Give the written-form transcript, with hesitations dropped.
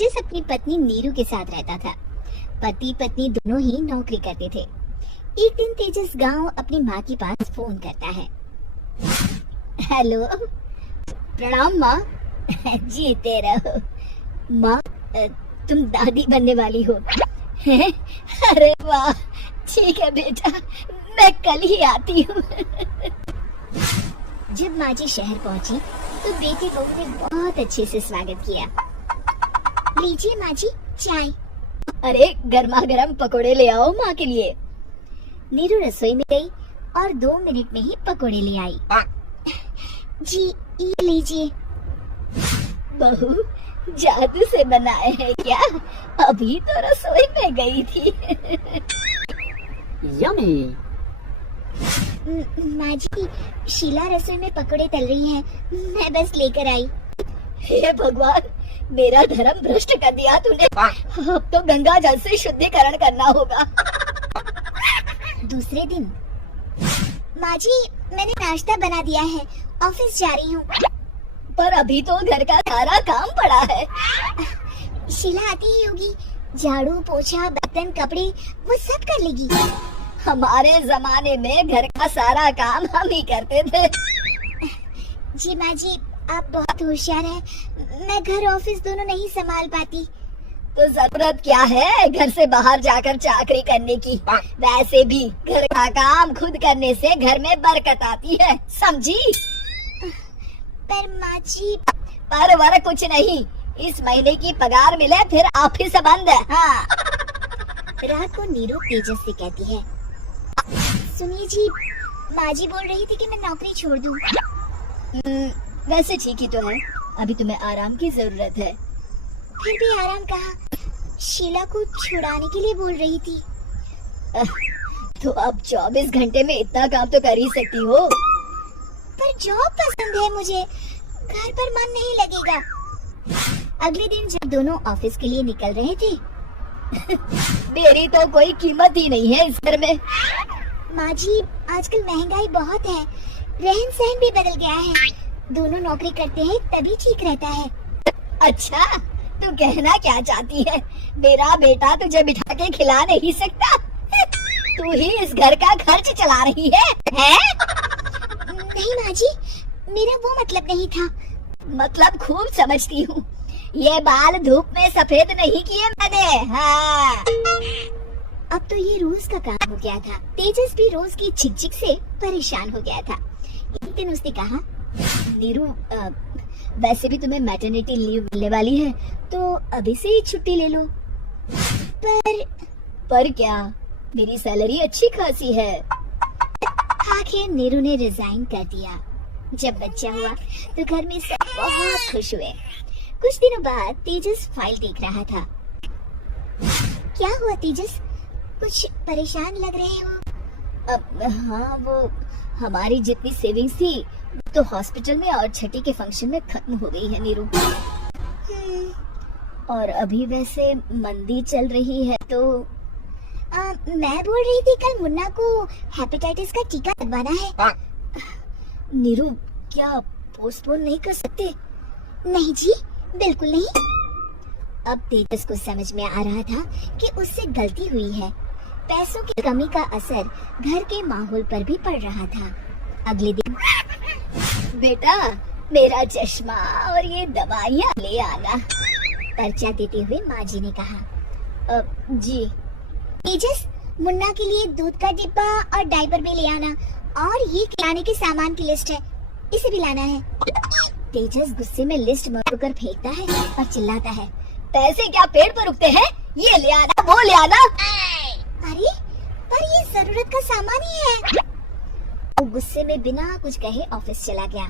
तेजस अपनी पत्नी नीरू के साथ रहता था। पति पत्नी दोनों ही नौकरी करते थे। एक दिन तेजस गांव अपनी माँ के पास फोन करता है। हेलो, प्रणाम माँ। जीते रहो। माँ, तुम दादी बनने वाली हो? अरे वाह, ठीक है बेटा, मैं कल ही आती हूँ। जब माँ जी शहर पहुँची तो बेटी बहू ने बहुत अच्छे से स्वागत किया। लीजिए माँ जी, चाय। अरे गर्मा गर्म पकोड़े ले आओ माँ के लिए। नीरू रसोई में गई और 2 मिनट में ही पकोड़े ले आई। जी, ये लीजिए। बहू जादू से बनाए हैं क्या? अभी तो रसोई में गई थी। यम्मी। माँ जी, शीला रसोई में पकोड़े तल रही है, मैं बस लेकर आई। हे भगवान, मेरा धर्म भ्रष्ट कर दिया तूने। अब तो गंगा जल से शुद्धिकरण करना होगा। दूसरे दिन, माँ जी मैंने नाश्ता बना दिया है, ऑफिस जा रही हूँ। पर अभी तो घर का सारा काम पड़ा है। शीला आती ही होगी, झाड़ू पोछा बर्तन कपड़े वो सब कर लेगी। हमारे जमाने में घर का सारा काम हम ही करते थे। जी माँ जी, आप बहुत होशियार हैं, मैं घर ऑफिस दोनों नहीं संभाल पाती। तो जरूरत क्या है घर से बाहर जाकर चाकरी करने की? वैसे भी घर का काम खुद करने से घर में बरकत आती है, समझी? पर माँ जी। पर वर कुछ नहीं, इस महीने की पगार मिले फिर ऑफिस बंद है। हाँ। रात को नीरू तेजस से कहती है, सुनिए जी, माँ जी बोल रही थी कि मैं नौकरी छोड़ दूं। वैसे ठीक ही तो है, अभी तुम्हें आराम की जरूरत है। फिर भी आराम कहाँ, शीला को छुड़ाने के लिए बोल रही थी। तो अब 24 घंटे में इतना काम तो कर ही सकती हो। पर जॉब पसंद है मुझे, घर पर मन नहीं लगेगा। अगले दिन जब दोनों ऑफिस के लिए निकल रहे थे, मेरी तो कोई कीमत ही नहीं है इस घर में। माँ जी, आजकल महंगाई बहुत है, रहन सहन भी बदल गया है। दोनों नौकरी करते हैं तभी ठीक रहता है। अच्छा, तू कहना क्या चाहती है? मेरा बेटा तुझे बिठा के खिला नहीं सकता? तू ही इस घर का खर्च चला रही है? नहीं माँ जी, मेरा वो मतलब नहीं था। मतलब खूब समझती हूँ, ये बाल धूप में सफेद नहीं किए मैंने। हाँ। अब तो ये रोज का काम हो गया था। तेजस भी रोज की झिकझिक से परेशान हो गया था। एक दिन उसने कहा, नीरू, वैसे भी तुम्हें मैटरनिटी लीव मिलने वाली है, तो अभी से ही छुट्टी ले लो। पर क्या, मेरी सैलरी अच्छी खासी है। आखिर नीरू ने रिजाइन कर दिया। जब बच्चा हुआ तो घर में सब बहुत खुश हुए। कुछ दिनों बाद तेजस फाइल देख रहा था। क्या हुआ तेजस, कुछ परेशान लग रहे हो? हाँ, वो हमारी जितनी सेविंग्स थी तो हॉस्पिटल में और छठी के फंक्शन में खत्म हो गई है नीरू। और अभी वैसे मंदी चल रही है तो मैं बोल रही थी कल मुन्ना को हेपेटाइटिस का टीका लगवाना है। नीरू, क्या पोस्टपोन नहीं कर सकते? नहीं जी, बिल्कुल नहीं। अब तेजस को समझ में आ रहा था कि उससे गलती हुई है। पैसों की कमी का असर घर के माहौल पर भी पड़ रहा था। अगले दिन, बेटा मेरा चश्मा और ये दवाइयाँ ले आना, पर्चा देते हुए माँ जी ने कहा। जी। तेजस, मुन्ना के लिए दूध का डिब्बा और डायपर भी ले आना, और ये खिलाने के सामान की लिस्ट है, इसे भी लाना है। तेजस गुस्से में लिस्ट मोड़कर फेंकता है और चिल्लाता है, पैसे क्या पेड़ पर उगते हैं? ये ले आना, वो ले आना। अरे पर ये जरूरत का सामान ही है। वो गुस्से में बिना कुछ कहे ऑफिस चला गया।